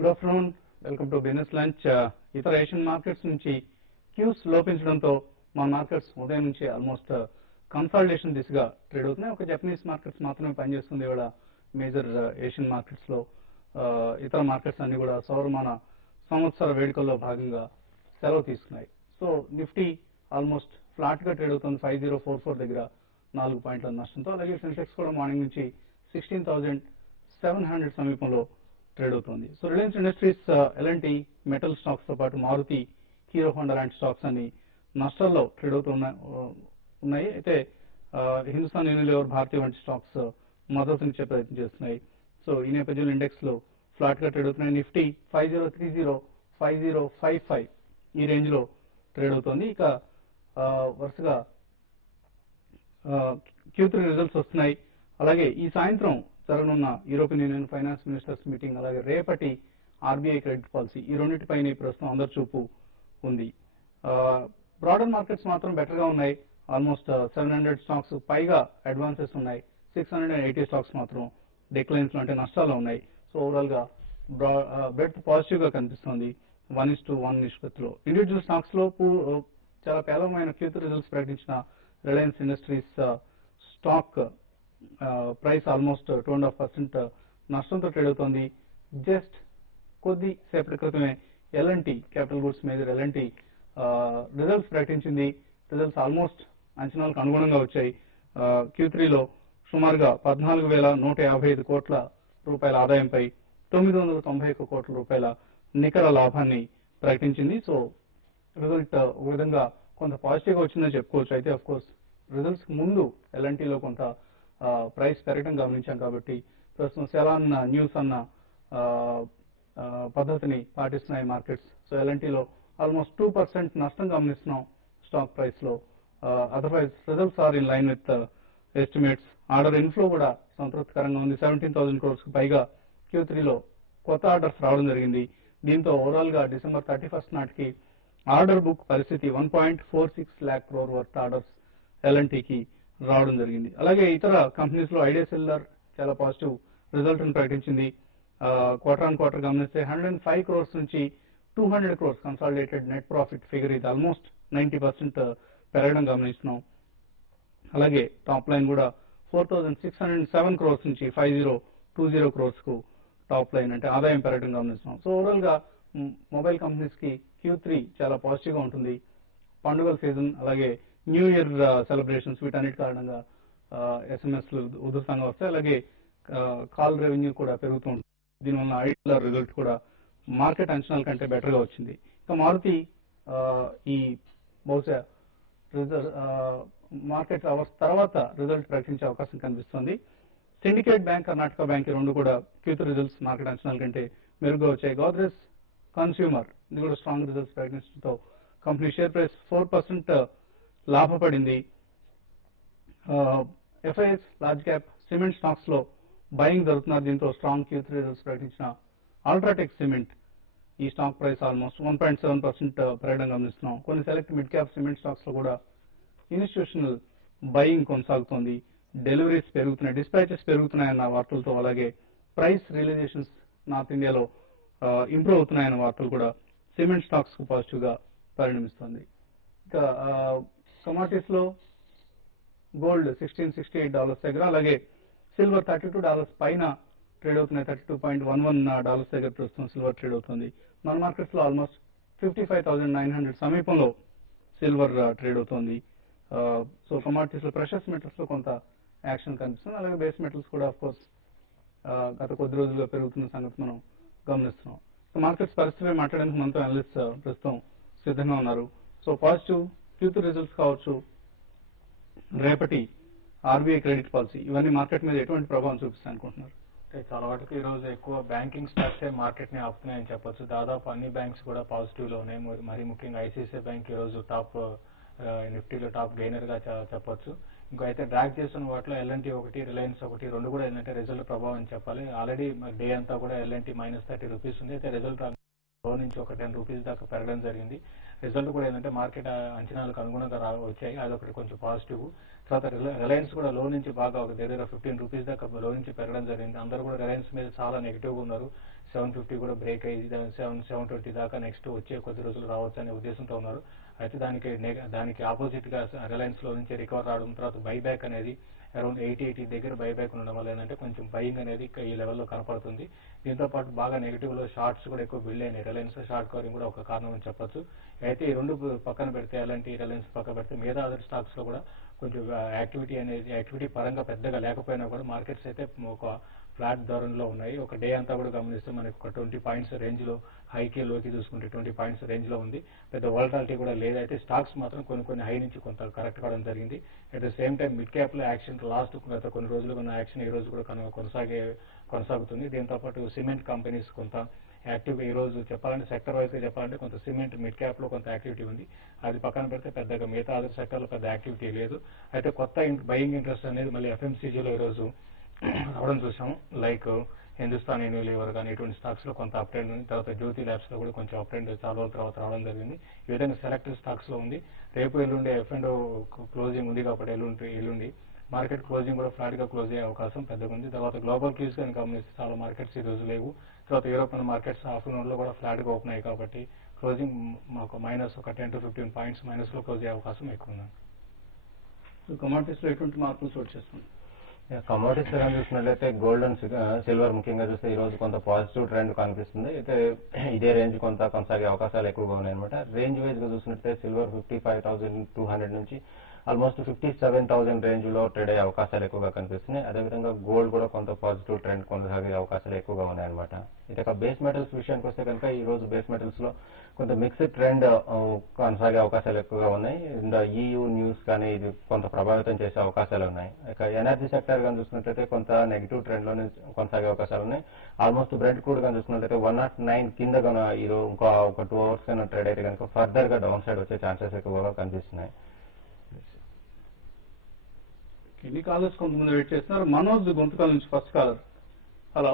Good afternoon, welcome to business lunch. ఇతర Asian markets నుంచి cues లోపించడంతో మన మార్కెట్స్ ఉదయం నుంచి ఆల్మోస్ట్ కన్సాలిడేషన్ దిశగా ట్రేడ్ అవుతున్నాయి. ఒక జపనీస్ మార్కెట్స్ మాత్రమే పనిచేస్తుంది ఇవాళ మేజర్ ఏషియన్ మార్కెట్స్ లో. ఇతర మార్కెట్స్ అన్ని కూడా సౌరమాన సంవత్సర వేడుకల్లో భాగంగా సెలవు తీసుకున్నాయి. సో నిఫ్టీ ఆల్మోస్ట్ ఫ్లాట్ గా ట్రేడ్ అవుతుంది 5044 దగ్గర 4 పాయింట్ల నష్టంతో. అలాగే సెన్సెక్స్ కూడా మార్నింగ్ నుంచి 16,700 సమీపంలో ట్రేడ్ అవుతుంది. So Reliance Industries, LNT, metal stocks తో పాటు మారుతి, హీరో హోండా లాంటి స్టాక్స్ అన్ని నష్టాల్లో ట్రేడ్ అవుతున్నాయి. అయితే హిందుస్థాన్ యూనిలివర్, భారతీయ వంటి స్టాక్స్ మద్దతునిచ్చే ప్రయత్నం చేస్తున్నాయి. సో ఈ నేపథ్యంలో ఇండెక్స్ లో ఫ్లాట్ గా ట్రేడ్ అవుతున్నాయి. నిఫ్టీ 5030, 5055 ఈ రేంజ్ లో ట్రేడ్ అవుతుంది. ఇక వరుసగా Q3 రిజల్ట్స్ వస్తున్నాయి. అలాగే ఈ సాయంత్రం జరగనున్న European union finance ministers meeting, అలాగే రేపటి ఆర్బీఐ క్రెడిట్ పాలసీ, ఈ రెండింటిపైన ప్రస్తుతం అందరి చూపు ఉంది. బ్రాడర్ మార్కెట్స్ మాత్రం బెటర్ గా ఉన్నాయి. ఆల్మోస్ట్ 700 స్టాక్స్ పైగా అడ్వాన్సెస్ ఉన్నాయి. 680 స్టాక్స్ మాత్రం డిక్లైన్స్ అంటే నష్టాలు ఉన్నాయి. సో ఓవరాల్ గా బ్రెడ్ పాజిటివ్ గా కనిపిస్తుంది 1:1 నిష్పత్తిలో. ఇండివిజువల్ స్టాక్స్ లో చాలా పేలవమైన Q3 రిజల్ట్స్ ప్రకటించిన Reliance Industries stock price almost 2.5% నష్టంతో ట్రేడ్ అవుతోంది. జస్ట్ కొద్ది సేపటి క్రితమే L&T, capital goods major L&T results ప్రకటించింది. రిజల్ట్స్ ఆల్మోస్ట్ అంచనాలకు అనుగుణంగా వచ్చాయి. Q3లో సుమారుగా 14,155 కోట్ల రూపాయల ఆదాయంపై 991 కోట్ల రూపాయల నికర లాభాన్ని ప్రకటించింది. సో రిజల్ట్ ఒక విధంగా కొంత పాజిటివ్ గా వచ్చిందని చెప్పుకోవచ్చు. అయితే అఫ్ కోర్స్ రిజల్ట్స్ ముందు ఎల్ఎన్టీలో కొంత ప్రైస్ పెరగడం గమనించాం. కాబట్టి ప్రస్తుతం సెలాన్ న్యూస్ అన్న పద్ధతిని పాటిస్తున్నాయి మార్కెట్స్. సో ఎల్ఎన్టీలో ఆల్మోస్ట్ 2% నష్టం గమనిస్తున్నాం స్టాక్ ప్రైస్ లో. Otherwise results are in line with estimates. Order inflow కూడా సంతృప్తికరంగా ఉంది. 17,000 crores కు పైగా Q3లో కొత్త ఆర్డర్స్ రావడం జరిగింది. దీంతో ఓవరాల్ గా December 31 నాటికి ఆర్డర్ బుక్ పరిస్థితి 1.46 lakh crore వర్త్ ఆర్డర్స్ ఎల్ఎన్టీకి రావడం జరిగింది. అలాగే ఇతర కంపెనీస్ లో ఐడియా సెల్యులార్ చాలా పాజిటివ్ రిజల్ట్ ను ప్రకటించింది. క్వార్టర్ ఆన్ క్వార్టర్ గమనిస్తే 105 crores నుంచి 200 crores consolidated net profit figure, ఇది ఆల్మోస్ట్ 90% పెరగడం గమనిస్తున్నాం. అలాగే టాప్ లైన్ కూడా 4,607 crores నుంచి 5,020 crores కు టాప్ లైన్ అంటే ఆదాయం పెరగడం గమనిస్తున్నాం. సో ఓవరాల్ గా మొబైల్ కంపెనీస్ కి Q3 చాలా పాజిటివ్ గా ఉంటుంది. పండుగల సీజన్, అలాగే న్యూ ఇయర్ సెలబ్రేషన్స్, వీటన్నిటి కారణంగా ఎస్ఎంఎస్లు ఉధృతంగా వస్తాయి. అలాగే కాల్ రెవెన్యూ కూడా పెరుగుతూ ఉంటుంది. దీనివల్ల ఐడియా రిజల్ట్ కూడా మార్కెట్ అంచనాల కంటే బెటర్ గా వచ్చింది. ఇక మారుతి ఈ బహుశా మార్కెట్ అవర్స్ తర్వాత రిజల్ట్ ప్రకటించే అవకాశం కనిపిస్తుంది. సిండికేట్ బ్యాంక్, కర్ణాటక బ్యాంక్ రెండు కూడా Q3 రిజల్ట్స్ మార్కెట్ అంచనాల కంటే మెరుగ్గా వచ్చాయి. గోద్రేజ్ కన్స్యూమర్ ఇది కూడా స్ట్రాంగ్ రిజల్ట్స్ ప్రకటించడంతో కంపెనీ షేర్ ప్రైస్ 4% లాభపడింది. FIs large cap cement stocks లో బయింగ్ జరుగుతున్నారు. దీంతో స్ట్రాంగ్ Q3 రిజల్ట్స్ ప్రకటించిన అల్ట్రాటెక్ సిమెంట్ ఈ స్టాక్ ప్రైస్ ఆల్మోస్ట్ 1.7% పెరగడం గమనిస్తున్నాం. కొన్ని select mid cap cement stocks లో కూడా ఇన్స్టిట్యూషనల్ బయింగ్ కొనసాగుతోంది. డెలివరీస్ పెరుగుతున్నాయి, డిస్పాచెస్ పెరుగుతున్నాయన్న వార్తలతో, అలాగే ప్రైస్ రియలైజేషన్స్ నార్త్ ఇండియాలో ఇంప్రూవ్ అవుతున్నాయన్న వార్తలు కూడా సిమెంట్ స్టాక్స్ కు పాజిటివ్ గా పరిణమిస్తుంది. ఇక కమాడిటీస్ లో గోల్డ్ $1668 దగ్గర, అలాగే సిల్వర్ $32 పైన ట్రేడ్ అవుతున్నాయి. $32.11 దగ్గర ప్రస్తుతం సిల్వర్ ట్రేడ్ అవుతుంది. మన మార్కెట్స్ లో ఆల్మోస్ట్ 55,900 సమీపంలో సిల్వర్ ట్రేడ్ అవుతుంది. సో కమాడిటీస్ లో ప్రెషస్ మెటల్స్ లో కొంత యాక్షన్ కనిపిస్తుంది. అలాగే బేస్ మెటల్స్ కూడా ఆఫ్ కోర్స్ గత కొద్ది రోజులుగా పెరుగుతున్న సంగతి మనం గమనిస్తున్నాం. సో మార్కెట్స్ పరిస్థితి మాట్లాడడానికి మనతో అనలిస్ట్ ప్రస్తుతం సిద్ధంగా ఉన్నారు. సో పాజిటివ్ Q3 రిజల్ట్స్ కావచ్చు, రేపటి ఆర్బీఐ క్రెడిట్ పాలసీ, ఇవన్నీ మార్కెట్ మీద ఎటువంటి ప్రభావం చూపిస్తాయి అనుకుంటున్నారు? చాలా వరకు ఈ రోజు ఎక్కువ బ్యాంకింగ్ స్టాక్స్ మార్కెట్ ని ఆపుతున్నాయని చెప్పొచ్చు. దాదాపు అన్ని బ్యాంక్స్ కూడా పాజిటివ్ లో ఉన్నాయి. మరి ముఖ్యంగా ఐసిఐసిఐ బ్యాంక్ ఈ రోజు టాప్ నిఫ్టీలో టాప్ గెయినర్ గా చెప్పొచ్చు. ఇంకో అయితే డ్రాగ్ చేస్తున్న వాటిలో ఎల్ఎన్టీ ఒకటి, రిలయన్స్ ఒకటి, రెండు కూడా ఏంటంటే రిజల్ట్ ప్రభావం అని చెప్పాలి. ఆల్రెడీ డే అంతా కూడా ఎల్ఎన్టీ -30 రూపీస్ ఉంది. అయితే రిజల్ట్ లో నుంచి ఒక 10 రూపీస్ దాకా పెరగడం జరిగింది. రిజల్ట్ కూడా ఏంటంటే మార్కెట్ అంచనాలకు అనుగుణంగా వచ్చాయి, అదొకటి కొంచెం పాజిటివ్. తర్వాత రిలయన్స్ కూడా లో నుంచి బాగా ఒక దగ్గర 15 రూపీస్ దాకా లో నుంచి పెరగడం జరిగింది. అందరూ కూడా రిలయన్స్ మీద చాలా నెగిటివ్ గా ఉన్నారు. 750 కూడా బ్రేక్ అయ్యి 720 దాకా నెక్స్ట్ వచ్చే కొద్ది రోజులు రావచ్చు అనే ఉద్దేశంతో ఉన్నారు. అయితే దానికి ఆపోజిట్ గా రిలయన్స్ లో నుంచి రికవర్ రావడం, తర్వాత బైబ్యాక్ అనేది అరౌండ్ 80 దగ్గర బైబ్యాక్ ఉండడం వల్ల ఏంటంటే కొంచెం బయింగ్ అనేది ఈ లెవెల్లో కనపడుతుంది. దీంతో పాటు బాగా నెగిటివ్ లో షార్ట్స్ కూడా ఎక్కువ బిల్డ్ అయినాయి. రిలయన్స్ షార్ట్ కవరింగ్ కూడా ఒక కారణం అని చెప్పొచ్చు. అయితే ఈ రెండు పక్కన పెడితే, అలాంటి రిలయన్స్ పక్కన పెడితే మిగతా అదర్ స్టాక్స్ లో కూడా కొంచెం యాక్టివిటీ పరంగా పెద్దగా లేకపోయినా కూడా మార్కెట్స్ అయితే ఒక ఫ్లాట్ ధోరణిలో ఉన్నాయి. ఒక డే అంతా కూడా గమనిస్తే మనకి ఒక 20 పాయింట్స్ రేంజ్ లో హైకి లోకి చూసుకుంటే 20 పాయింట్స్ రేంజ్ లో ఉంది. పెద్ద వోలటాలిటీ కూడా లేదైతే స్టాక్స్ మాత్రం కొన్ని హై నుంచి కొంత కరెక్ట్ కావడం జరిగింది. At the same time mid cap లో యాక్షన్ లాస్ట్ గత కొన్ని రోజులుగా ఉన్న యాక్షన్ ఈ రోజు కూడా కొనసాగుతుంది. దీంతో పాటు సిమెంట్ కంపెనీస్ కొంత యాక్టివ్ ఈ రోజు చెప్పాలంటే సెక్టర్ వైజ్ గా చెప్పాలంటే కొంత సిమెంట్ మిడ్ క్యాప్ లో కొంత యాక్టివిటీ ఉంది. అది పక్కన పెడితే పెద్దగా మిగతా అదర్ సెక్టర్ లో పెద్ద యాక్టివిటీ లేదు. అయితే కొత్త బయింగ్ ఇంట్రెస్ట్ అనేది మళ్ళీ ఎఫ్ఎంసీజీలో ఈ రోజు రావడం చూసాం. లైక్ హిందుస్థాన్ యూనిలీవర్ కానీ ఇటువంటి స్టాక్స్ లో కొంత అప్ ట్రెండ్ ఉంది. తర్వాత జ్యోతి ల్యాబ్స్ లో కూడా కొంచెం అప్ ట్రెండ్ చాలా రోజుల తర్వాత రావడం జరిగింది. ఈ విధంగా సెలెక్టివ్ స్టాక్స్ లో ఉంది. రేపు ఎల్లుండి F&O క్లోజింగ్ ఉంది కాబట్టి ఎల్లుండి మార్కెట్ క్లోజింగ్ కూడా ఫ్లాట్ గా క్లోజ్ అయ్యే అవకాశం పెద్దగా ఉంది. తర్వాత గ్లోబల్ క్యూస్ కానీ గమనిస్తే చాలా మార్కెట్స్ ఈ రోజు లేవు. తర్వాత యూరోపియన్ మార్కెట్స్ ఆఫ్టర్నూన్ లో కూడా ఫ్లాట్ గా ఓపెన్ అయ్యాయి కాబట్టి క్లోజింగ్ మాకు మైనస్ ఒక 10 to 15 పాయింట్స్ మైనస్ లో క్లోజ్ అయ్యే అవకాశం ఎక్కువ ఉంది. కమాడిటీస్ లో ఎటువంటి మార్పులు చోటు చేస్తుంది? కమోడిటీస్ చూసినట్లయితే గోల్డ్ అండ్ సిల్వర్ ముఖ్యంగా చూస్తే ఈ రోజు కొంత పాజిటివ్ ట్రెండ్ కనిపిస్తుంది. అయితే ఇదే రేంజ్ కొంత కొనసాగే అవకాశాలు ఎక్కువగా ఉన్నాయన్నమాట. రేంజ్ వైజ్ గా చూసినట్లయితే సిల్వర్ 55,200 నుంచి ఆల్మోస్ట్ 57,000 రేంజ్ లో ట్రేడ్ అయ్యే అవకాశాలు ఎక్కువగా కనిపిస్తున్నాయి. అదేవిధంగా గోల్డ్ కూడా కొంత పాజిటివ్ ట్రెండ్ కొనసాగే అవకాశాలు ఎక్కువగా ఉన్నాయన్నమాట. ఇక బేస్ మెటల్స్ విషయానికి వస్తే కనుక ఈ రోజు బేస్ మెటల్స్ లో కొంత మిక్స్డ్ ట్రెండ్ కొనసాగే అవకాశాలు ఎక్కువగా ఉన్నాయి. EU న్యూస్ కానీ ఇది కొంత ప్రభావితం చేసే అవకాశాలు ఉన్నాయి. ఇక ఎనర్జీ సెక్టర్ గా చూసినట్లయితే కొంత నెగిటివ్ ట్రెండ్ లోనే కొనసాగే అవకాశాలు ఉన్నాయి. ఆల్మోస్ట్ బ్రెంట్ క్రూడ్ గా చూసినట్లయితే 109 కింద ఒక 2 అవర్స్ కన్నా ట్రేడ్ అయితే కనుక ఫర్దర్ గా డౌన్ సైడ్ వచ్చే ఛాన్సెస్ ఎక్కువగా కనిపిస్తున్నాయి. ఎన్ని కాలర్స్ కొంతమంది వెయిట్ చేస్తున్నారు. మనోజ్ గుంతకల్ నుంచి ఫస్ట్ కాలర్. హలో,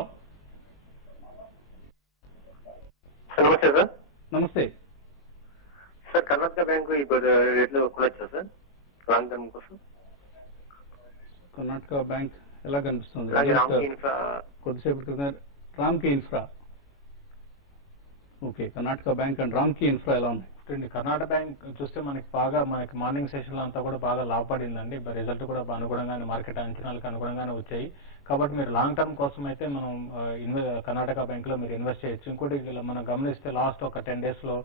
నమస్తే సార్. నమస్తే సార్, కర్ణాటక బ్యాంకు ఈ రేట్లో కొనొచ్చా సార్ లాంగ్ టర్మ్ కోసం? కర్ణాటక బ్యాంక్ ఎలా కనిపిస్తుంది? కొద్దిసేపు క్రితం Ramky infra. Okay, Karnataka bank and Ramky infra ఎలా ఉన్నాయి? కర్ణాటక బ్యాంక్ చూస్తే మనకి మార్నింగ్ సెషన్ లో అంతా కూడా బాగా లాభపడిందండి. రిజల్ట్ కూడా అనుగుణంగానే మార్కెట్ అంచనాలకు అనుగుణంగానే వచ్చాయి. కాబట్టి మీరు లాంగ్ టర్మ్ కోసం అయితే మనం కర్ణాటక బ్యాంక్ లో మీరు ఇన్వెస్ట్ చేయొచ్చు. ఇంకోటి మనం గమనిస్తే లాస్ట్ ఒక 10 days లో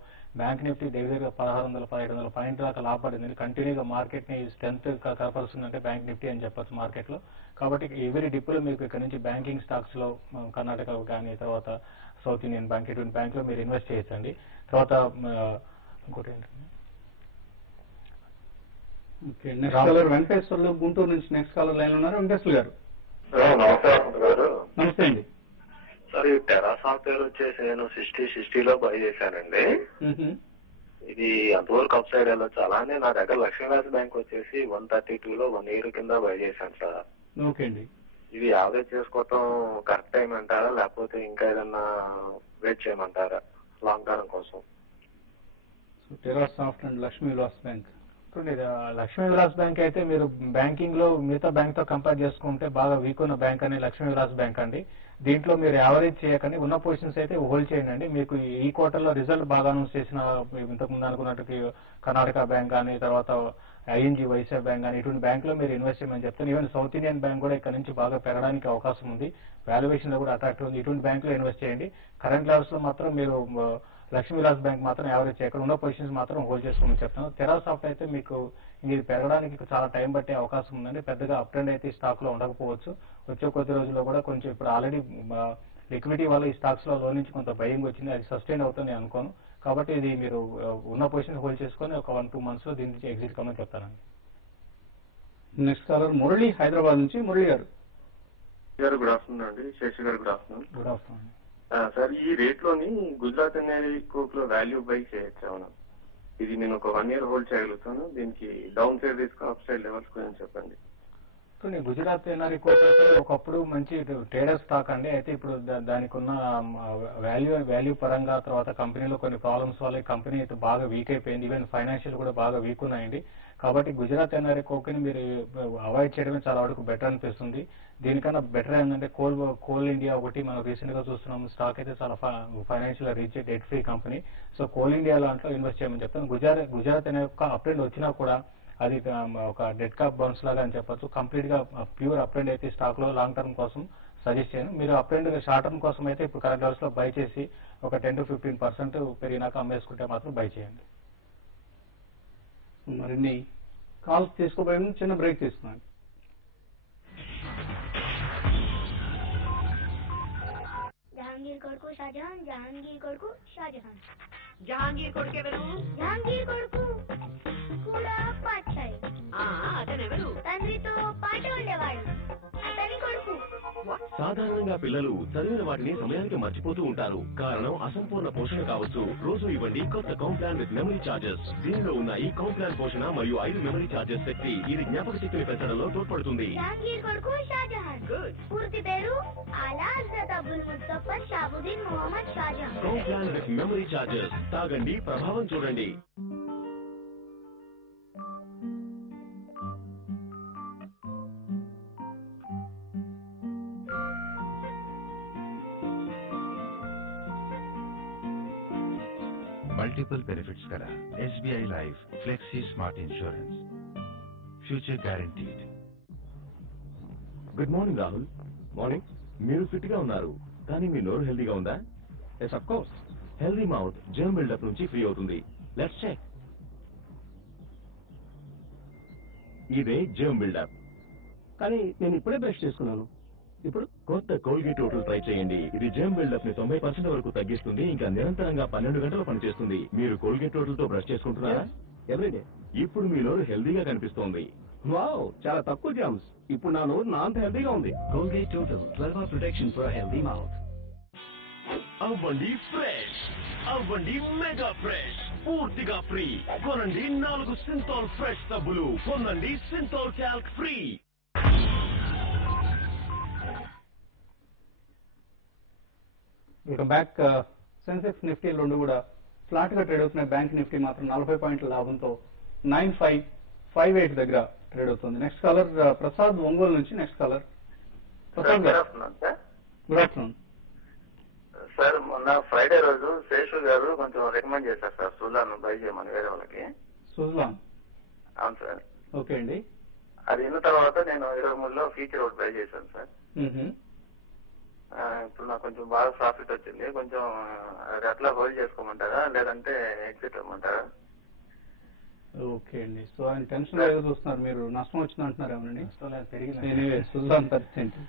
బ్యాంక్ నిఫ్టీ దగ్గర 1600-1700 పాయింట్ దాకా లాభపడింది. కంటిన్యూగా మార్కెట్ ని స్ట్రెంత్ కనపరుస్తుందంటే బ్యాంక్ నిఫ్టీ అని చెప్పొచ్చు మార్కెట్ లో. కాబట్టి ఎవరి డిప్పులు మీకు ఇక్కడ నుంచి బ్యాంకింగ్ స్టాక్స్ లో కర్ణాటక కానీ తర్వాత సౌత్ ఇండియన్ బ్యాంక్ ఇటువంటి బ్యాంక్ లో మీరు ఇన్వెస్ట్ చేయొచ్చండి. తర్వాత ఇంకోటి ఏంటంటే నెక్స్ట్ కాలర్ వెంకటేశ్వర్లు గుంటూరు నుంచి నెక్స్ట్ కాలర్ లైన్ ఉన్నారు. వెంకటేశ్వర్ గారు నమస్తే అండి. సార్, ఈ టెరా సాఫ్ట్వేర్ వచ్చేసి నేను 60 బై చేశానండి. ఇది అంతవరకు అప్ సైడ్ వెళ్ళొచ్చు. అలానే నా దగ్గర లక్ష్మీరాజ్ బ్యాంక్ వచ్చేసి 132 1 year కింద బై చేశాను సార్. ఓకే అండి, ఇది యావరేజ్ చేసుకోవటం కరెక్ట్ టైం అంటారా, లేకపోతే ఇంకా ఏదన్నా వెయిట్ చేయమంటారా లాంగ్ టర్మ్ కోసం? Tera soft and Lakshmi Vilas bank. Lakshmi Vilas bank అయితే మీరు బ్యాంకింగ్ లో మిగతా బ్యాంక్ తో కంపేర్ చేసుకుంటే బాగా వీక్ ఉన్న బ్యాంక్ అని లక్ష్మీ విలాస్ బ్యాంక్ అండి. దీంట్లో మీరు యావరేజ్ చేయకండి, ఉన్న పొజిషన్స్ అయితే హోల్డ్ చేయండి. మీకు ఈ క్వార్టర్ లో రిజల్ట్ బాగా అనౌన్స్ చేసిన ఇంతకుముందు అనుకున్నట్టు కర్ణాటక బ్యాంక్ కానీ తర్వాత ఐఎన్జీ వైశ్య బ్యాంక్ కానీ ఇటువంటి బ్యాంక్ లో మీరు ఇన్వెస్ట్ చేయమని చెప్తాను. ఈవెన్ సౌత్ ఇండియన్ బ్యాంక్ కూడా ఇక్కడ నుంచి బాగా పెరగడానికి అవకాశం ఉంది. వాల్యుయేషన్ లో కూడా అట్రాక్టివ్ ఉంది. ఇటువంటి బ్యాంక్ లో ఇన్వెస్ట్ చేయండి. కరెంట్ లెవెల్స్ లో మాత్రం మీరు లక్ష్మీ విలాస్ బ్యాంక్ మాత్రం యావరేజ్ చేయకుండా ఉన్న పొజిషన్స్ మాత్రం హోల్డ్ చేసుకోమని చెప్తాను. టెరా సాఫ్ట్ అయితే మీకు ఇది పెరగడానికి చాలా టైం పట్టే అవకాశం ఉందండి. పెద్దగా అప్ ట్రెండ్ అయితే ఈ స్టాక్ లో ఉండకపోవచ్చు. వచ్చే కొద్ది రోజుల్లో కూడా కొంచెం ఇప్పుడు ఆల్రెడీ లిక్విడిటీ వల్ల ఈ స్టాక్స్ లో నుంచి కొంత బయింగ్ వచ్చింది. అది సస్టైన్ అవుతుంది అనుకోను. కాబట్టి ఇది మీరు ఉన్న పొజిషన్ హోల్డ్ చేసుకొని ఒక 1-2 months లో దీని నుంచి ఎగ్జిట్ కమని చెప్తానండి. నెక్స్ట్ కాలర్ మురళి హైదరాబాద్ నుంచి. మురళి గారు. గుడ్ ఆఫ్టర్నూన్ అండి. శేషి గారు good afternoon. Good afternoon sir, ఈ రేట్ లోని గుజరాత్ అనేది కోక్ లో వాల్యూ బై చేయొచ్చు. అవునా, ఇది నేను ఒక 1 year హోల్డ్ చేయగలుగుతాను. దీనికి down side risk up side levels కొంచెం చెప్పండి. గుజరాత్ ఎన్ఆర్ఈ కోర్ట్ అయితే ఒకప్పుడు మంచి ట్రేడర్ స్టాక్ అండి. అయితే ఇప్పుడు దానికి ఉన్న వాల్యూ పరంగా, తర్వాత కంపెనీలో కొన్ని ప్రాబ్లమ్స్ వల్ల కంపెనీ అయితే బాగా వీక్ అయిపోయింది. ఈవెన్ ఫైనాన్షియల్ కూడా బాగా వీక్ ఉన్నాయండి. కాబట్టి గుజరాత్ ఎన్ఆర్ఈ కోర్ట్ని మీరు అవాయిడ్ చేయడమే చాలా వరకు బెటర్ అనిపిస్తుంది. దీనికన్నా బెటర్ ఏంటంటే కోల్ ఇండియా ఒకటి మనం రీసెంట్ గా చూస్తున్నాం. స్టాక్ అయితే చాలా financial rich debt free company. So Coal India లాంట్లో ఇన్వెస్ట్ చేయమని చెప్తాను. గుజరాత్ అనే అప్ ట్రెండ్ వచ్చినా కూడా అది ఒక డెడ్ కాప్ బౌన్స్ లాగా అని చెప్పొచ్చు. కంప్లీట్ గా ప్యూర్ అప్ ట్రెండ్ అయితే స్టాక్ లో లాంగ్ టర్మ్ కోసం సజెస్ట్ చేయను. మీరు అప్ ట్రెండ్ షార్ట్ టర్మ్ కోసం అయితే ఇప్పుడు కరెంట్ లెవెల్స్ లో బై చేసి ఒక 10 to 15% పెరిగినాక అమ్మేసుకుంటే మాత్రం బై చేయండి. మరిన్ని కాల్స్ తీసుకోబోయే ముందు చిన్న బ్రేక్ తీసుకున్నాను. జహాంగీర్ కొడుకు షాజహాన్, జహాంగీర్ కొడుకు షాజహాన్, జహాంగీర్ కొడుకెవరు? జహాంగీర్ కొడుకు కూడా పాచాయి. అతనెవరు? తండ్రితో పాటు ఉండేవాడు. అతని కొడుకు. సాధారణంగా పిల్లలు చదివిన వాటిని సమయానికి మర్చిపోతూ ఉంటారు. కారణం అసంపూర్ణ పోషణ కావచ్చు. రోజు ఇవ్వండి కొత్త కాంప్లాన్ విత్ మెమరీ చార్జెస్. దీనిలో ఉన్నాయి కాంప్లాన్ పోషణ మరియు 5 మెమరీ చార్జెస్ శక్తి. ఇది జ్ఞాపక శక్తిని పెంచడంలో తోడ్పడుతుంది. జహాంగీర్ కొడుకు షాజహాన్. పూర్తి పేరు ఆలా Hazrat Abdul Mustafa Shahabuddin Mohammed Shahjahan. Complan with memory charges. తాగండి, ప్రభావం చూడండి. మల్టిపుల్ బెనిఫిట్స్ గల SBI life flexi smart insurance, future guaranteed. Good morning Rahul. Morning. మీరు ఫిట్ గా ఉన్నారు, కానీ మీ నోరు హెల్దీగా ఉందా? Yes of course. Healthy mouth germ buildup నుంచి ఫ్రీ అవుతుంది. Let's check. ఇదే జర్మ్ బిల్డప్. కానీ నేను ఇప్పుడే బ్రష్ చేసుకున్నాను. ఇప్పుడు కొత్త కోల్గేట్ టోటల్ ట్రై చేయండి. ఇది జర్మ్ బిల్డప్ ని 90% వరకు తగ్గిస్తుంది. ఇంకా నిరంతరంగా 12 గంటలు పనిచేస్తుంది. మీరు కోల్గేట్ టోటల్ తో బ్రష్ చేసుకుంటున్నారా? ఎవ్రీడే. ఇప్పుడు మీ నోరు హెల్దీగా కనిపిస్తోంది. వావ్, చాలా తక్కువ జామ్స్. ఇప్పుడు నా నోరు నా అంత హెల్దీగా ఉంది. Colgate total 12 hour protection for healthy mouth. అవ్వండి ఫ్రెష్, అవ్వండి మెగా ఫ్రెష్, పూర్తిగా ఫ్రీ. కొనండి 4 సింథాల్ ఫ్రెష్ సబ్బులు. కొనండి Cinthol Calc free. Welcome back. Sensex Nifty రెండు కూడా ఫ్లాట్ గా ట్రేడ్ అవుతున్నాయి. బ్యాంక్ నిఫ్టీ మాత్రం 40 పాయింట్ల లాభంతో 9558 దగ్గర ట్రేడ్ అవుతుంది. నెక్స్ట్ కాలర్ ప్రసాద్ ఒంగోలు నుంచి. నెక్స్ట్ కాలర్ ప్రసాద్ గారు. Good afternoon sir. మొన్న ఫ్రైడే రోజు శేషు గారు కొంచెం రికమెండ్ చేశారు సార్ సుజలాన్ బై చేయమని వేరే వాళ్ళకి. సుజలాన్? అవును సార్. ఓకే అండి. అది విన్న తర్వాత నేను 23లో ఫ్యూచర్ ఒకటి బై చేశాను సార్. ఇప్పుడు నాకు కొంచెం బాగా ప్రాఫిట్ వచ్చింది. కొంచెం అది అట్లా హోల్డ్ చేసుకోమంటారా లేదంటే ఎగ్జిట్ అవ్వమంటారా? ఓకే అండి. సో ఆయన టెన్షన్ ఏదో చూస్తున్నారు. మీరు నష్టం వచ్చింది అంటున్నారు ఏమనండి? పెరిగింది సుజలాన్ పరిస్థితి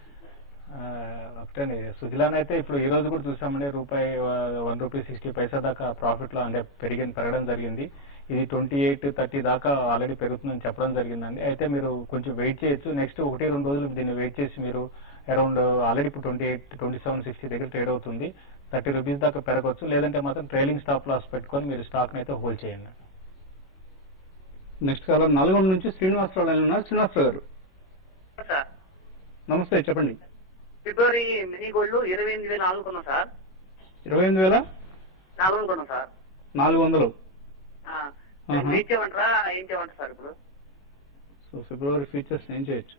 ఒకటండి. సుజలాన్ అయితే ఇప్పుడు ఈ రోజు కూడా చూసామండి, ₹1.60 దాకా ప్రాఫిట్ లో అంటే పెరగడం జరిగింది. ఇది 28-30 దాకా ఆల్రెడీ పెరుగుతుందని చెప్పడం జరిగిందండి. అయితే మీరు కొంచెం వెయిట్ చేయొచ్చు. నెక్స్ట్ 1-2 రోజులు దీన్ని వెయిట్ చేసి మీరు అరౌండ్ ఆల్రెడీ ఇప్పుడు 27-60 దగ్గర ట్రేడ్ అవుతుంది. ₹30 దాకా పెరగవచ్చు. లేదంటే మాత్రం ట్రైలింగ్ స్టాప్ లాస్ పెట్టుకొని మీరు స్టాక్ అయితే హోల్డ్ చేయండి. నెక్స్ట్ కాలర్ నల్గొండ నుంచి శ్రీనివాసరావు లైన్ ఉన్నారు. శ్రీనివాసరావు గారు నమస్తే, చెప్పండి. ఫిబ్రవరి మినీ గోల్డ్ 28,400 కొన్నాం సార్. 28,400 కొన్నాం సార్. 400. ఏం చేయమంటారా, ఏం చేయమంటారు సార్ ఇప్పుడు? సో ఫిబ్రవరి ఫీచర్స్ ఏం చేయొచ్చు?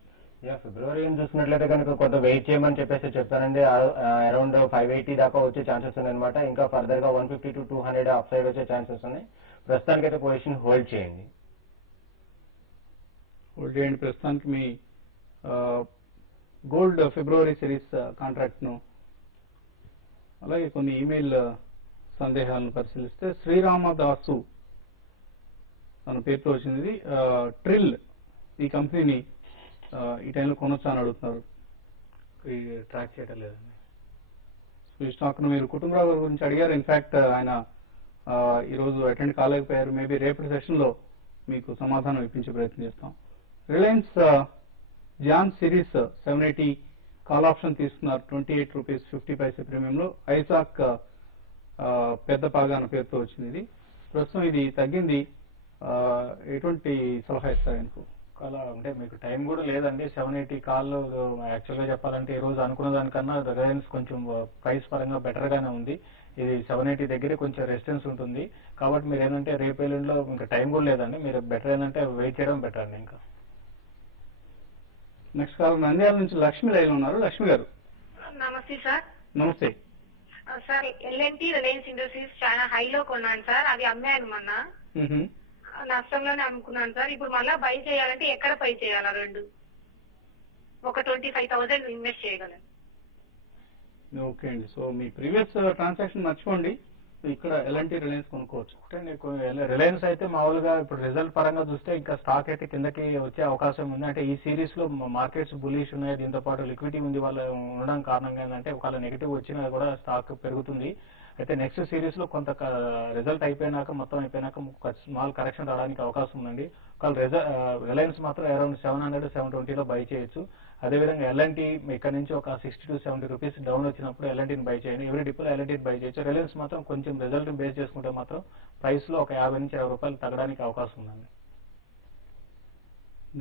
ఫిబ్రవరి చూసినట్లయితే కనుక కొంత వెయిట్ చేయమని చెప్పేసి చెప్తానండి. అరౌండ్ 580 దాకా వచ్చే ఛాన్సెస్ ఉన్నాయన్నమాట. ఇంకా ఫర్దర్ గా 150 to 200 అప్ సైడ్ వచ్చే ఛాన్సెస్ ఉన్నాయి. ప్రస్తుతానికైతే పొజిషన్ హోల్డ్ చేయండి. హోల్డ్ చేయండి ప్రస్తుతానికి. మీ గోల్డ్ ఫిబ్రవరి సిరీస్ కాంట్రాక్ట్ ను అలాగే కొన్ని ఈమెయిల్ సందేహాలను పరిశీలిస్తే శ్రీరామదాసు తన పేరుతో వచ్చింది. ట్రిల్ ఈ కంపెనీని ఈ టైంలో కొనొచ్చా అని అడుగుతున్నారు. ట్రాక్ చేయడం లేదండి. ఈ స్టాక్ ను మీరు కుటుంబరావు గారి గురించి అడిగారు. ఇన్ఫాక్ట్ ఆయన ఈ రోజు అటెండ్ కాలేకపోయారు. మేబీ రేపటి సెషన్ లో మీకు సమాధానం ఇప్పించే ప్రయత్నం చేస్తాం. Reliance June series 780 call option తీసుకున్నారు. ₹28.50 ప్రీమియంలో. ఐసాక్ పెద్ద పాగా అన్న పేరుతో వచ్చింది. ఇది ప్రస్తుతం ఇది తగ్గింది. ఎటువంటి సలహా ఇస్తారు ఆయనకు? అలా అంటే మీకు టైం కూడా లేదండి. 780 కాల్ యాక్చువల్ గా చెప్పాలంటే ఈ రోజు అనుకున్న దానికన్నా రిలయన్స్ కొంచెం ప్రైస్ పరంగా బెటర్ గానే ఉంది. ఇది 780 దగ్గరే కొంచెం రెసిస్టెన్స్ ఉంటుంది. కాబట్టి మీరు ఏంటంటే రేపు ఎల్లుండిలో ఇంకా టైం కూడా లేదండి. మీరు బెటర్ ఏంటంటే వెయిట్ చేయడం బెటర్ అండి. ఇంకా నెక్స్ట్ కాల్ నంద్యాల నుంచి లక్ష్మి లైన్ ఉన్నారు. లక్ష్మి గారు నమస్తే సార్. నమస్తే. సార్ ఎల్ఎన్టీ రిలయన్స్ ఇండస్ట్రీస్ చాలా హైలో కొన్నాను సార్. అవి అమ్మాను మొన్న, నష్టంలోనే అమ్ముకున్నాను సార్. ఇప్పుడు మళ్ళా బై చేయాలంటే ఎక్కడ బై చేయాలా? రెండు ఒక 25,000 ఇన్వెస్ట్ చేయగలను. ఓకే అండి. సో మీ ప్రీవియస్ ట్రాన్సాక్షన్ మర్చిపోండి, ఇక్కడ ఎలాంటి రిలయన్స్ కొనుక్కోవచ్చు. రిలయన్స్ అయితే మామూలుగా ఇప్పుడు రిజల్ట్ పరంగా చూస్తే ఇంకా స్టాక్ అయితే కిందకి వచ్చే అవకాశం ఉంది. అంటే ఈ సిరీస్ లో మార్కెట్స్ బులిష్ ఉన్నాయి, దీంతో పాటు లిక్విడిటీ ఉంది వాళ్ళ ఉండడం కారణంగా ఏంటంటే ఒకవేళ నెగిటివ్ వచ్చినా కూడా స్టాక్ పెరుగుతుంది. అయితే నెక్స్ట్ సిరీస్ లో కొంత రిజల్ట్ అయిపోయినాక మొత్తం అయిపోయినాక స్మాల్ కరెక్షన్ రావడానికి అవకాశం ఉందండి. ఒకవేళ రిలయన్స్ మాత్రం అరౌండ్ 700-720 బై చేయొచ్చు. అదేవిధంగా ఎల్ఎన్టీ ఇక్కడ నుంచి ఒక 60 to 70 రూపీస్ డౌన్ వచ్చినప్పుడు ఎల్ఎన్టీని బై చేయండి. ఎవరి డిపోలో ఎల్ఎన్టీని బై చేయొచ్చు. రిలయన్స్ మాత్రం కొంచెం రిజల్ట్ బేస్ చేసుకుంటే మాత్రం ప్రైస్ లో ఒక 50 నుంచి 20 రూపాయలు తగ్గడానికి అవకాశం ఉందండి.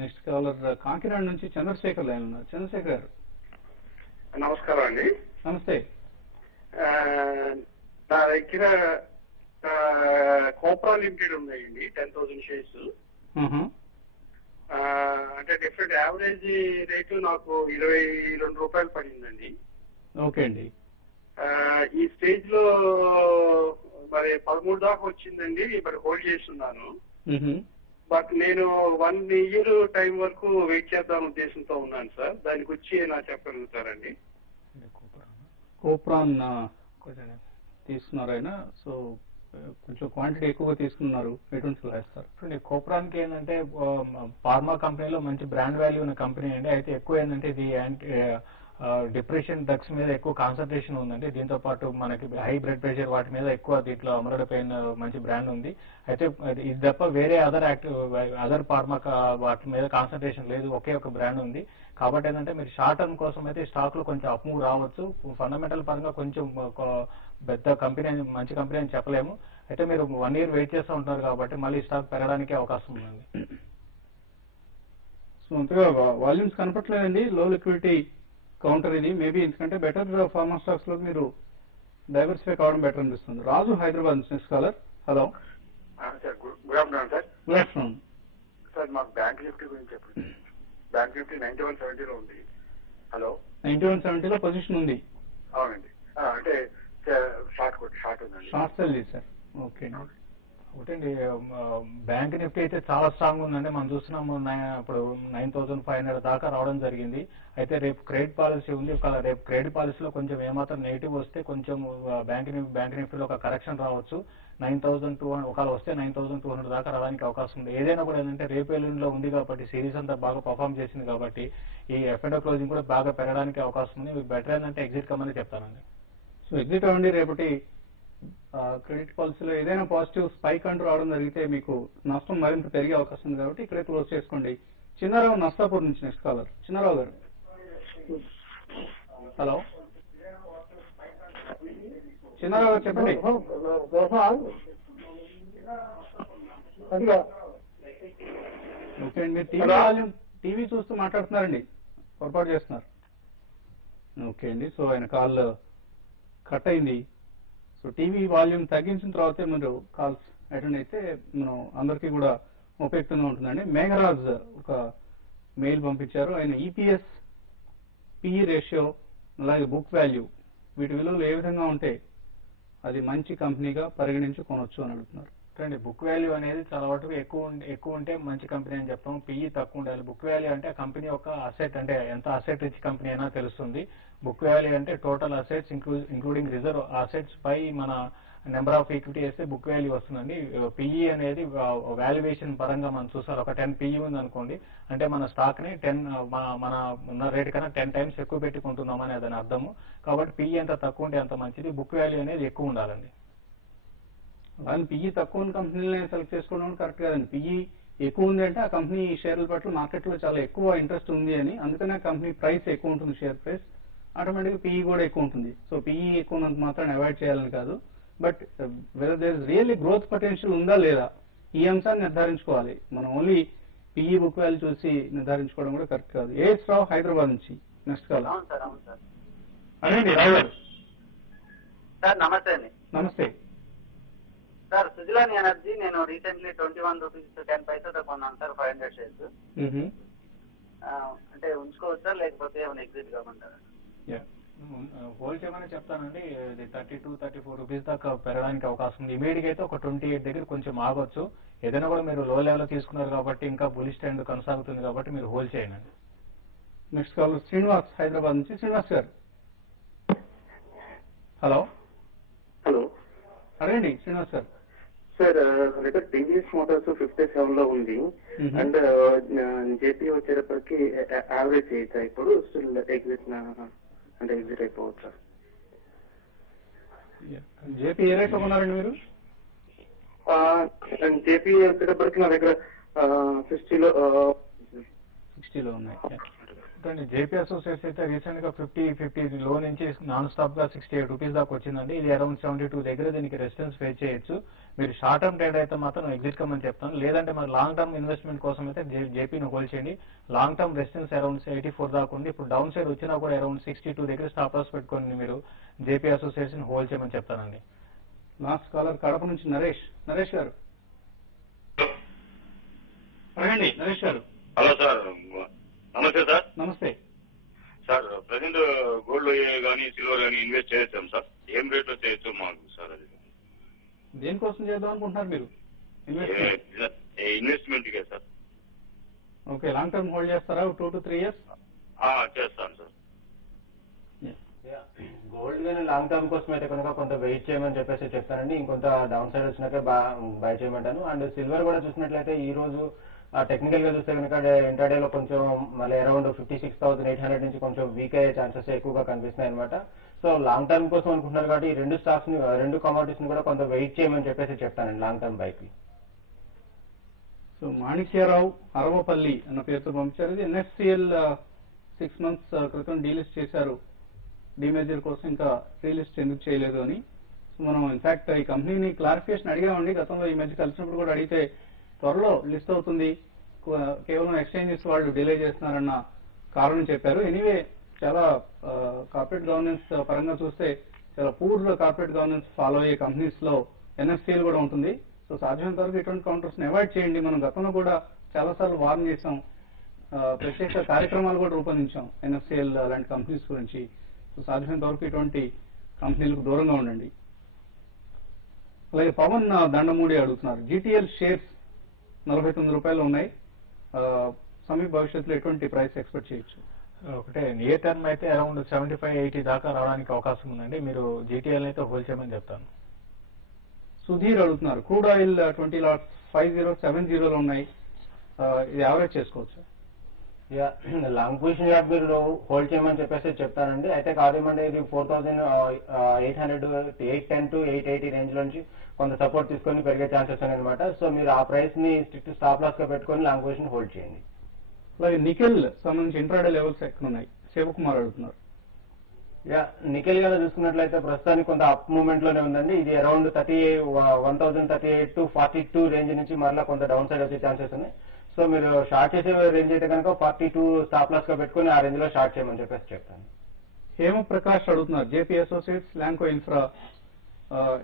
నెక్స్ట్ కాలర్ కాకినాడ నుంచి చంద్రశేఖర్ లైన్ ఉన్నారు. చంద్రశేఖర్ గారు నమస్కారం అండి. నమస్తే. నా దగ్గర కోప్రా లిమిటెడ్ ఉన్నాయండి, 10,000 షేర్స్. అంటే డిఫరెంట్ యావరేజ్ రేటు నాకు 22 రూపాయలు పడిందండి. ఓకే అండి. ఈ స్టేజ్ లో మరి 13 దాకా వచ్చిందండి, మరి హోల్డ్ చేస్తున్నాను. బట్ నేను 1 year టైం వరకు వెయిట్ చేద్దాం ఉద్దేశంతో ఉన్నాను సార్. దానికి వచ్చి నాకు చెప్పగలుగుతారండి? కోప్రాన్ తీసుకున్నారు ఆయన, సో కొంచెం క్వాంటిటీ ఎక్కువగా తీసుకున్నారు. ఎటువంటి సలహా ఇస్తారు? చూడండి, కోప్రాన్కి ఏంటంటే ఫార్మా కంపెనీలో మంచి బ్రాండ్ వాల్యూ ఉన్న కంపెనీ అండి. అయితే ఎక్కువ ఏంటంటే ఇది డిప్రెషన్ డ్రగ్స్ మీద ఎక్కువ కాన్సన్ట్రేషన్ ఉందండి. దీంతో పాటు మనకి హై బ్లడ్ ప్రెషర్ వాటి మీద ఎక్కువ దీంట్లో అమరడపైన మంచి బ్రాండ్ ఉంది. అయితే ఇది తప్ప వేరే అదర్ ఫార్మా వాటి మీద కాన్సన్ట్రేషన్ లేదు, ఒకే ఒక బ్రాండ్ ఉంది. కాబట్టి ఏంటంటే మీరు షార్ట్ టర్మ్ కోసం అయితే స్టాక్ లో కొంచెం అప్ మూవ్ రావచ్చు. ఫండమెంటల్ పరంగా కొంచెం పెద్ద కంపెనీ మంచి కంపెనీ అని చెప్పలేము. అయితే మీరు 1 year వెయిట్ చేస్తూ ఉంటారు కాబట్టి మళ్ళీ స్టాక్ పెరగడానికి అవకాశం ఉందండి. సో అంతగా వాల్యూమ్స్ కనపట్లేదండి, లో లిక్విడిటీ కౌంటర్ ఇది. మేబీ ఎందుకంటే బెటర్ ఫార్మా స్టాక్స్ లో మీరు డైవర్సిఫై కావడం బెటర్ అనిపిస్తుంది. Raju Hyderabad business scholar. Hello sir, good afternoon sir. Good afternoon sir. మాకు బ్యాంక్ నిఫ్టీ గురించి చెప్పండి. బ్యాంక్ నిఫ్టీ 9170 ఉంది. హలో, 9170 పొజిషన్ ఉంది. అవునండి. అంటే షార్ట్ ఉందండి. Short cell sir. ఓకే. ఒకటండి, బ్యాంక్ నిఫ్టీ అయితే చాలా స్ట్రాంగ్ ఉందండి. మనం చూస్తున్నాము ఇప్పుడు 9,500 దాకా రావడం జరిగింది. అయితే రేపు క్రెడిట్ పాలసీ ఉంది. రేపు క్రెడిట్ పాలసీలో కొంచెం ఏమాత్రం నెగిటివ్ వస్తే కొంచెం బ్యాంక్ నిఫ్టీలో ఒక కరెక్షన్ రావచ్చు. 9,200 ఒకవేళ వస్తే 9,200 దాకా రావడానికి అవకాశం ఉంది. ఏదైనా కూడా ఏంటంటే రేపు ఎల్లుండిలో ఉంది కాబట్టి సిరీస్ అంతా బాగా పర్ఫామ్ చేసింది కాబట్టి ఈ F&O క్లోజింగ్ కూడా బాగా పెరగడానికి అవకాశం ఉంది. మీకు బెటర్ ఏంటంటే ఎగ్జిట్ కమ్మని చెప్తానండి. సో ఎగ్జిట్ అవ్వండి. రేపటి క్రెడిట్ పాలసీలో ఏదైనా పాజిటివ్ స్పైక్ అంటూ రావడం జరిగితే మీకు నష్టం మరింత పెరిగే అవకాశం ఉంది కాబట్టి ఇక్కడే క్లోజ్ చేసుకోండి. చిన్నారావు నర్సాపూర్ నుంచి నెక్స్ట్ కాలర్. చిన్నారావు గారు. హలో చిన్నారావు గారు చెప్పండి. ఓకే అండి, మీరు టీవీ చూస్తూ మాట్లాడుతున్నారండి, పొరపాటు చేస్తున్నారు. ఓకే అండి, సో ఆయన కాల్ కట్ అయింది. సో టీవీ వాల్యూమ్ తగ్గించిన తర్వాతే మీరు కాల్స్ అటెండ్ అయితే మనం అందరికీ కూడా ఉపయుక్తంగా ఉంటుందండి. మేఘరాజ్ ఒక మెయిల్ పంపించారు. ఆయన ఈపీఎస్, పిఈ రేషియో, అలాగే బుక్ వాల్యూ వీటి విలువలు ఏ విధంగా ఉంటే అది మంచి కంపెనీగా పరిగణించి కొనొచ్చు అని అడుగుతున్నారు. చూడండి, బుక్ వాల్యూ అనేది చాలా వరకు ఎక్కువ ఉంటే మంచి కంపెనీ అని చెప్తాం. పిఈ తక్కువ ఉండాలి. బుక్ వాల్యూ అంటే కంపెనీ యొక్క అసెట్, అంటే ఎంత అసెట్ రిచ్ కంపెనీ అయినా తెలుస్తుంది. బుక్ వాల్యూ అంటే total assets including reserve assets పై మన నెంబర్ ఆఫ్ ఈక్విటీ వేస్తే బుక్ వాల్యూ వస్తుందండి. పిఈ అనేది వాల్యుయేషన్ పరంగా మనం చూసారు. ఒక 10 పిఈ ఉంది అనుకోండి, అంటే మన స్టాక్ ని 10 మన ఉన్న రేట్ కన్నా 10 times ఎక్కువ పెట్టుకుంటున్నాం అనేది దాని అర్థము. కాబట్టి పిఈ ఎంత తక్కువ ఉంటే అంత మంచిది. బుక్ వాల్యూ అనేది ఎక్కువ ఉండాలండి. అలాగే పిఈ తక్కువ ఉన్న కంపెనీలని సెలెక్ట్ చేసుకోవడం కరెక్ట్ కాదండి. పిఈ ఎక్కువ ఉంది అంటే ఆ కంపెనీ షేర్ల పట్ల మార్కెట్ లో చాలా ఎక్కువ ఇంట్రెస్ట్ ఉంది అని, అందుకనే కంపెనీ ప్రైస్ ఎక్కువ ఉంటుంది, షేర్ ప్రైస్ ఆటోమేటిక్ గా పిఈ కూడా ఎక్కువ ఉంటుంది. సో పిఈ ఎక్కువ ఉన్నంత మాత్రాన్ని అవాయిడ్ చేయాలని కాదు, but whether there is really growth potential ఉందా లేదా ఈ అంశాన్ని నిర్ధారించుకోవాలి. మనం ఓన్లీ పిఈ బుక్ వాల్యూ చూసి నిర్ధారించుకోవడం కూడా కరెక్ట్ కాదు. ఏఎస్ రావు హైదరాబాద్ నుంచి నెక్స్ట్ కాల్. అవును సార్, అవును సార్. అదేండి రావు గారు. సార్ నమస్తే అండి. నమస్తే సార్, సుజలాన్ ఎనర్జీ నేను రీసెంట్లీ 21 రూపీస్ 10 పైసా కొన్నాను సార్, 500 షేర్స్. అంటే ఉంచుకోవచ్చా లేకపోతే ఏమైనా ఎగ్జిట్ కామంటారా? హోల్డ్ చేయమని చెప్తానండి. ఇది 32-34 రూపీస్ దాకా పెరగడానికి అవకాశం ఉంది. ఇమీడియట్ అయితే ఒక 28 దగ్గర కొంచెం ఆగొచ్చు. ఏదైనా కూడా మీరు లో లెవెల్ తీసుకున్నారు కాబట్టి ఇంకా బులిష్ ట్రెండ్ కొనసాగుతుంది కాబట్టి మీరు హోల్డ్ చేయండి. నెక్స్ట్ కాల్ శ్రీనివాస్ హైదరాబాద్ నుంచి. శ్రీనివాస్ గారు హలో. హలో అడగండి శ్రీనివాస్ గారు. సార్ దగ్గర టీవీఎస్ మోటార్స్ 57 లో ఉంది అండ్ జేపీ వచ్చేటప్పటికి యావరేజ్ చేయొచ్చా ఇప్పుడు స్టిల్ ఎగ్జిట్ అంటే ఎగ్జిట్ అయిపోవచ్చా? జేపీ ఏ రేట్ లో కొన్నారండి మీరు? జేపీ వచ్చేటప్పటికి నా దగ్గర 60లో ఉన్నాయి. జేపీ అసోసియేట్స్ అయితే రీసెంట్ గా 50 లో నుంచి నాన్ స్టాప్ గా 68 రూపీస్ దాకా వచ్చిందండి. ఇది అరౌండ్ 72 దగ్గర దీనికి రెసిస్టెన్స్ ఫేస్ చేయొచ్చు. మీరు షార్ట్ టర్మ్ ట్రేడ్ అయితే మాత్రం ఎగ్జిట్ కమ్మని చెప్తాను. లేదంటే మరి లాంగ్ టర్మ్ ఇన్వెస్ట్మెంట్ కోసం అయితే జేపీని హోల్డ్ చేయండి. లాంగ్ టర్మ్ రెసిస్టెన్స్ అరౌండ్ 84 దాకా ఉంది. ఇప్పుడు డౌన్ సైడ్ వచ్చినా కూడా అరౌండ్ 62 దగ్గర స్టాప్ లాస్ పెట్టుకొని మీరు జేపీ అసోసియేట్స్ ని హోల్డ్ చేయమని చెప్తానండి. లాస్ట్ కాలర్ కడప నుంచి నరేష్. నరేష్ గారు అడగండి. నరేష్ గారు. హలో సార్, నమస్తే సార్. నమస్తే సార్. ప్రజెంట్ గోల్డ్ కానీ సిల్వర్ కానీ ఇన్వెస్ట్ చేయొచ్చాం సార్. ఏం రేట్ లో చేయొచ్చు మాకు సార్? అది దేనికోసం చేద్దాం అనుకుంటున్నారు మీరు? ఇన్వెస్ట్మెంట్ కే sir. Okay, long term hold చేస్తారా 2 to 3 years? చేస్తాను సార్. గోల్డ్ కానీ లాంగ్ టర్మ్ కోసం అయితే కనుక కొంత వెయిట్ చేయమని చెప్పేసి చెప్తానండి. ఇంకొంత డౌన్ సైడ్ వచ్చినాకే బై చేయమంటాను. అండ్ సిల్వర్ కూడా చూసినట్లయితే ఈ రోజు టెక్నికల్ గా చూస్తే కనుక ఇంటర్డే లో కొంచెం మళ్ళీ అరౌండ్ 56,800 నుంచి కొంచెం వీక్ అయ్యే ఛాన్సెస్ ఎక్కువగా కనిపిస్తున్నాయి అనమాట. సో లాంగ్ టర్మ్ కోసం అనుకుంటున్నారు కాబట్టి ఈ రెండు స్టాక్స్ ని, రెండు కమోడిటీస్ ని కూడా కొంత వెయిట్ చేయమని చెప్పేసి చెప్తానండి long term bike. So Manikya Rao Aravapalli అన్న పేరుతో పంపించారు. ఇది ఎన్ఎఫ్సిఎల్ 6 months క్రితం డీలిస్ట్ చేశారు. డిమెజర్ కోసం ఇంకా రీలిస్ట్ ఎందుకు చేయలేదు అని. సో మనం ఇన్ఫాక్ట్ ఈ కంపెనీని క్లారిఫికేషన్ అడిగామండి గతంలో. ఈ మధ్య కలిసినప్పుడు కూడా అడిగితే త్వరలో లిస్ట్ అవుతుంది, కేవలం ఎక్స్చేంజెస్ వాళ్ళు డిలే చేస్తున్నారన్న కారణం చెప్పారు. ఎనీవే చాలా కార్పొరేట్ గవర్నెన్స్ పరంగా చూస్తే చాలా పూర్ కార్పొరేట్ గవర్నెన్స్ ఫాలో అయ్యే కంపెనీస్ లో ఎన్ఎఫ్సిఎల్ కూడా ఉంటుంది. సో సాధ్యమైనంత వరకు ఇటువంటి కౌంటర్స్ ని అవాయిడ్ చేయండి. మనం గతంలో కూడా చాలా సార్లు వార్న్ చేసాం, ప్రత్యేక కార్యక్రమాలు కూడా రూపొందించాం ఎన్ఎఫ్సిఎల్ లాంటి కంపెనీస్ గురించి. సో సాధ్యమైనంత వరకు ఇటువంటి కంపెనీలకు దూరంగా ఉండండి. అలాగే పవన్ దండమూడి అడుగుతున్నారు, జీటీఎల్ షేర్స్ 49 రూపాయలు ఉన్నాయి, సమీప భవిష్యత్తులో ఎటువంటి ప్రైస్ ఎక్స్పెక్ట్ చేయొచ్చు? ఒకటే నియర్ టర్మ్ అయితే అరౌండ్ 75-80 దాకా రావడానికి అవకాశం ఉందండి. మీరు జీటీఎల్ అయితే హోల్డ్ చేయమని చెప్తాను. సుధీర్ అడుగుతున్నారు, క్రూడ్ ఆయిల్ 20 lots 5070లో ఉన్నాయి, ఇది యావరేజ్ చేసుకోవచ్చు? లాంగ్ పొజిషన్ యాప్ మీరు హోల్డ్ చేయమని చెప్పేసి చెప్తానండి. అయితే కాదేమంటే ఇది 4,810 to 880 రేంజ్ నుంచి కొంత సపోర్ట్ తీసుకొని పెరిగే ఛాన్సెస్ ఉన్నాయన్నమాట. సో మీరు ఆ ప్రైస్ ని స్ట్రిక్ట్ స్టాప్ లాస్ గా పెట్టుకొని లాంగ్ పొజిషన్ హోల్డ్ చేయండి. అలాగే నికెల్ సంబంధించి ఇంట్రాడే లెవెల్స్ ఎక్కడ ఉన్నాయి? శివకుమార్ అడుగుతున్నారు. నికెల్ గా చూసుకున్నట్లయితే ప్రస్తుతానికి కొంత అప్ మూవ్మెంట్ లోనే ఉందండి. ఇది అరౌండ్ 1038 to 42 రేంజ్ నుంచి మరలా కొంత డౌన్ సైడ్ వచ్చే ఛాన్సెస్ ఉన్నాయి. సో మీరు షార్ట్ చేసే రేంజ్ అయితే కనుక 42 స్టాప్ లాస్ గా పెట్టుకుని ఆ రేంజ్ లో షార్ట్ చేయమని చెప్పేసి చెప్తాను. హేమప్రకాష్ అడుగుతున్నారు, జేపీ అసోసియేట్స్, ల్యాంకో ఇన్ఫ్రా,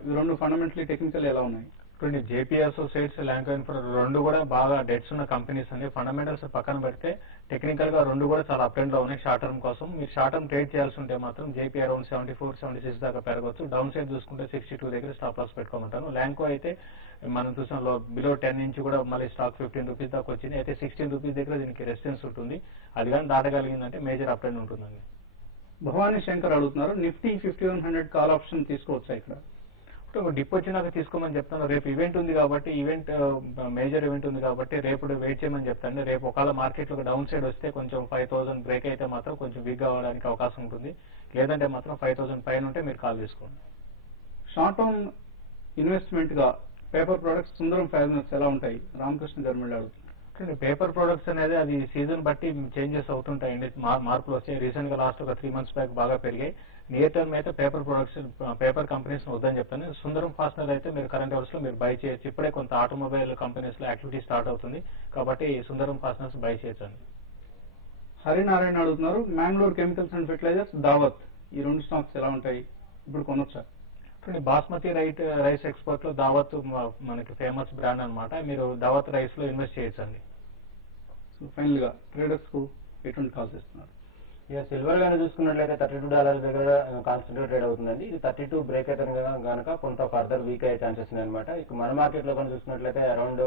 ఇవి రెండు ఫండమెంటలీ టెక్నికల్ ఎలా ఉన్నాయి? చూడండి, జేపీ అసోసియేట్స్, ల్యాంకో ఇన్ఫ్రా రెండు కూడా బాగా డెట్స్ ఉన్న కంపెనీస్ అండి. ఫండమెంటల్స్ పక్కన పెడితే టెక్నికల్ గా రెండు కూడా చాలా అప్ ట్రెండ్ లో ఉన్నాయి. షార్ట్ టర్మ్ కోసం మీరు షార్ట్ టర్మ్ ట్రేడ్ చేయాల్సి ఉంటే మాత్రం జేపీ అరౌండ్ 74-76 దాకా పెరగవచ్చు. డౌన్ సైడ్ చూసుకుంటే 62 దగ్గర స్టాప్ లాస్ పెట్టుకోమంటాను. ల్యాంకో అయితే మనం చూసిన బిలో 10 నుంచి కూడా మళ్ళీ స్టాక్ 15 రూపీస్ దాకా వచ్చింది. అయితే 16 రూపీస్ దగ్గర దీనికి రెసిస్టెన్స్ ఉంటుంది. అది కానీ దాటగలిగిందంటే మేజర్ అప్ ట్రెండ్ ఉంటుందండి. భవానీ శంకర్ అడుగుతున్నారు, నిఫ్టీ 5100 కాల్ ఆప్షన్ తీసుకోవచ్చా? ఇక్కడ డిప్ వచ్చినాక తీసుకోమని చెప్తాను. రేపు ఈవెంట్ ఉంది కాబట్టి, మేజర్ ఈవెంట్ ఉంది కాబట్టి రేపు వెయిట్ చేయమని చెప్తాను. రేపు ఒకవేళ మార్కెట్ లో డౌన్ సైడ్ వస్తే కొంచెం 5000 బ్రేక్ అయితే మాత్రం కొంచెం వీక్ అవడానికి అవకాశం ఉంటుంది. లేదంటే మాత్రం 5000 పైన ఉంటే మీరు కాల్ తీసుకోండి. షార్ట్ టర్మ్ ఇన్వెస్ట్మెంట్ గా పేపర్ ప్రొడక్ట్స్ సుందరం ఫైనాన్స్ ఎలా ఉంటాయి? రామకృష్ణ గవర్నమెంట్ అడుగుతున్నారు. పేపర్ ప్రొడక్ట్స్ అనేది అది సీజన్ బట్టి చేంజెస్ అవుతుంటాయండి, మార్పులు వచ్చాయి. రీసెంట్ గా లాస్ట్ ఒక 3 months బ్యాక్ బాగా పెరిగాయి. నియర్ టర్మ్ అయితే పేపర్ ప్రొడక్ట్స్ పేపర్ కంపెనీస్ వద్దని చెప్తాను. సుందరం ఫాస్టనర్ అయితే మీరు కరెంట్ అవర్స్ లో మీరు బై చేయొచ్చు. ఇప్పుడే కొంత ఆటోమొబైల్ కంపెనీస్ లో యాక్టివిటీ స్టార్ట్ అవుతుంది కాబట్టి సుందరం ఫాస్టనర్స్ బై చేయొచ్చు. హరినారాయణ అడుగుతున్నారు, మ్యాంగ్లూర్ కెమికల్స్ అండ్ ఫెర్టిలైజర్స్, దావత్ ఈ 2 స్టాక్స్ ఎలా ఉంటాయి, ఇప్పుడు కొనొచ్చా? బాస్మతి రైస్ ఎక్స్పోర్ట్ లో దావత్ మనకి ఫేమస్ బ్రాండ్ అన్నమాట. మీరు దావత్ రైస్ లో ఇన్వెస్ట్ చేయొచ్చండి. సో ఫైనల్ గా ట్రేడర్స్ కు ఎటువంటి కాల్స్ ఇస్తున్నారు? ఇక సిల్వర్ గానే చూసుకున్నట్లయితే $32 దగ్గర కాన్స్టెంట్ ట్రేడ్ అవుతుందండి. ఇది 32 బ్రేక్ అయితే కనుక కొంత ఫర్దర్ వీక్ అయ్యే ఛాన్సెస్ ఉన్నాయన్నమాట. ఇక మన మార్కెట్ లో కనుక చూసుకున్నట్లయితే అరౌండ్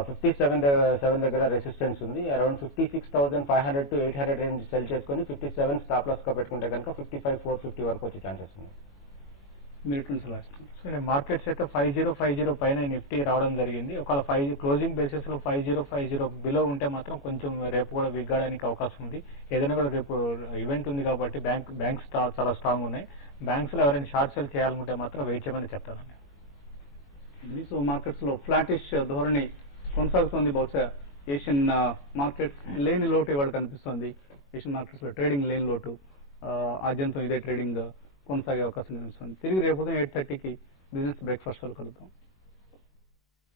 57 దగ్గర రెసిస్టెన్స్ ఉంది. అరౌండ్ 56,500 to 800 రేంజ్ సెల్ చేసుకుని 57 స్టాప్ లాస్ గా పెట్టుకుంటే కనుక 55,450 వరకు వచ్చే ఛాన్సెస్ ఉంది. మార్కెట్స్ అయితే 5050 పైన నిఫ్టీ రావడం జరిగింది. ఒకవేళ 5 క్లోజింగ్ బేసిస్ లో 5050 బిలో ఉంటే మాత్రం కొంచెం రేపు కూడా విగ్గడానికి అవకాశం ఉంది. ఏదైనా కూడా రేపు ఈవెంట్ ఉంది కాబట్టి బ్యాంక్స్ చాలా స్ట్రాంగ్ ఉన్నాయి. బ్యాంక్స్ లో ఎవరైనా షార్ట్ సెల్ చేయాలనుకుంటే మాత్రం వెయిట్ చేయమని చెప్తాను. సో మార్కెట్స్ లో ఫ్లాటిష్ ధోరణి కొనసాగుతుంది. బహుశా ఏషియన్ మార్కెట్స్ లేని లోటు ఇవాళ కనిపిస్తుంది. ఏషియన్ మార్కెట్స్ లో ట్రేడింగ్ లేని లోటు, ఆద్యంతం ఇదే ట్రేడింగ్ కొనసాగే అవకాశం కనిపిస్తుంది. తిరిగి రేపు 8:30కి బిజినెస్ బ్రేక్ఫాస్ట్ లో కలుద్దాం.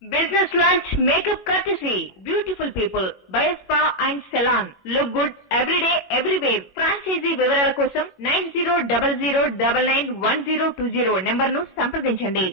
Business lunch makeup courtesy. Beautiful people. By Spa and Salon. Look good every day, everywhere. Franchisee వివరాల కోసం 9000991020 నెంబర్ ను సంప్రదించండి.